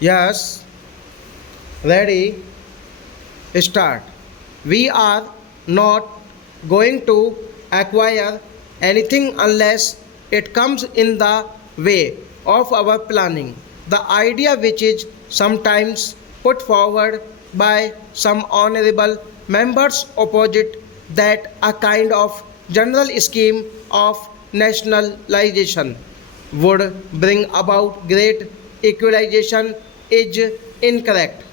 Yes, ready, start. We are not going to acquire anything unless it comes in the way of our planning. The idea which is sometimes put forward by some honorable members opposite that a kind of general scheme of nationalization would bring about great equalization is incorrect.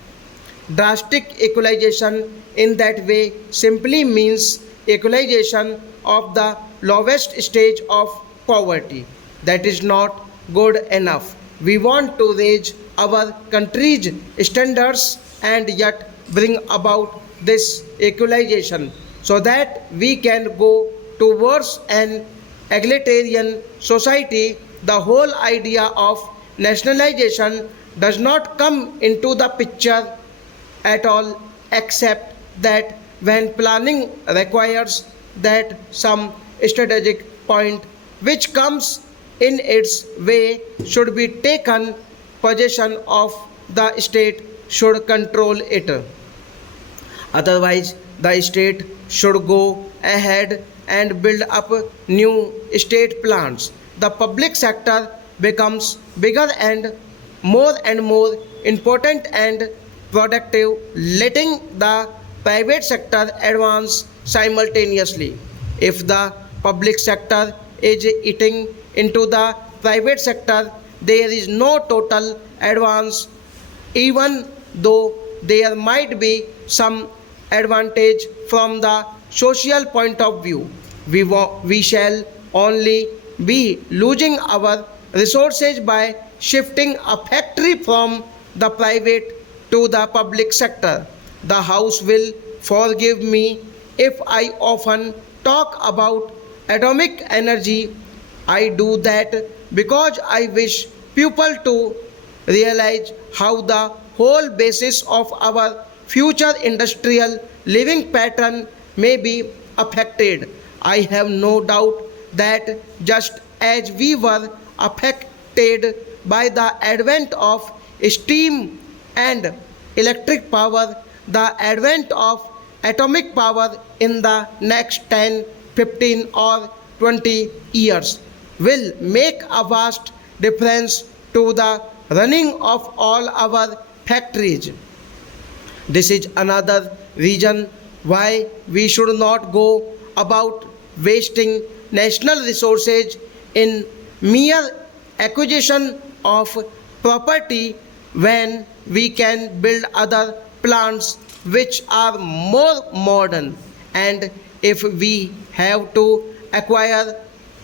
Drastic equalization in that way simply means equalization of the lowest stage of poverty. That is not good enough. We want to raise our country's standards and yet bring about this equalization so that we can go towards an egalitarian society. The whole idea of nationalization does not come into the picture at all, except that when planning requires that some strategic point which comes in its way should be taken possession of, the state should control it. Otherwise, the state should go ahead and build up new state plants. The public sector becomes bigger and more important and productive, letting the private sector advance simultaneously. If the public sector is eating into the private sector, there is no total advance, even though there might be some advantage from the social point of view. We shall only be losing our resources by shifting a factory from the private to the public sector. The House will forgive me if I often talk about atomic energy. I do that because I wish people to realize how the whole basis of our future industrial living pattern may be affected. I have no doubt that just as we were affected by the advent of steam and electric power, the advent of atomic power in the next 10, 15, or 20 years will make a vast difference to the running of all our factories. This is another reason why we should not go about wasting national resources in mere acquisition of property when we can build other plants which are more modern. And if we have to acquire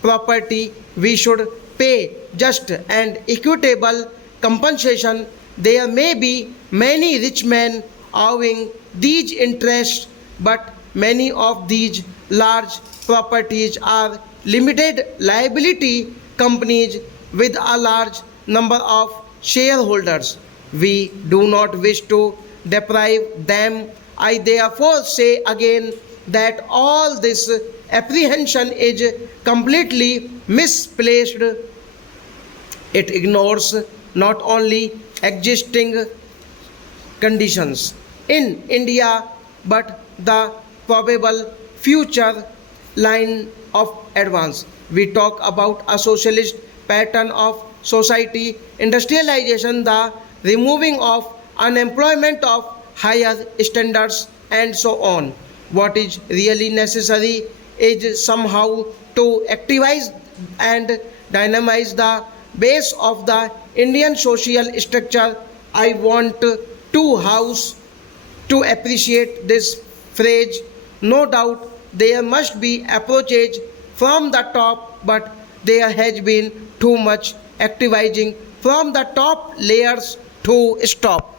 property, we should pay just and equitable compensation. There may be many rich men owing these interests, but many of these large properties are limited liability companies with a large number of shareholders. We do not wish to deprive them. I therefore say again that all this apprehension is completely misplaced. It ignores not only existing conditions in India but the probable future line of advance. We talk about a socialist pattern of society, industrialization, the removing of unemployment, of higher standards, and so on. What is really necessary is somehow to activize and dynamize the base of the Indian social structure. I want to house to appreciate this phrase. No doubt there must be approaches from the top, but there has been too much activizing from the top layers to stop.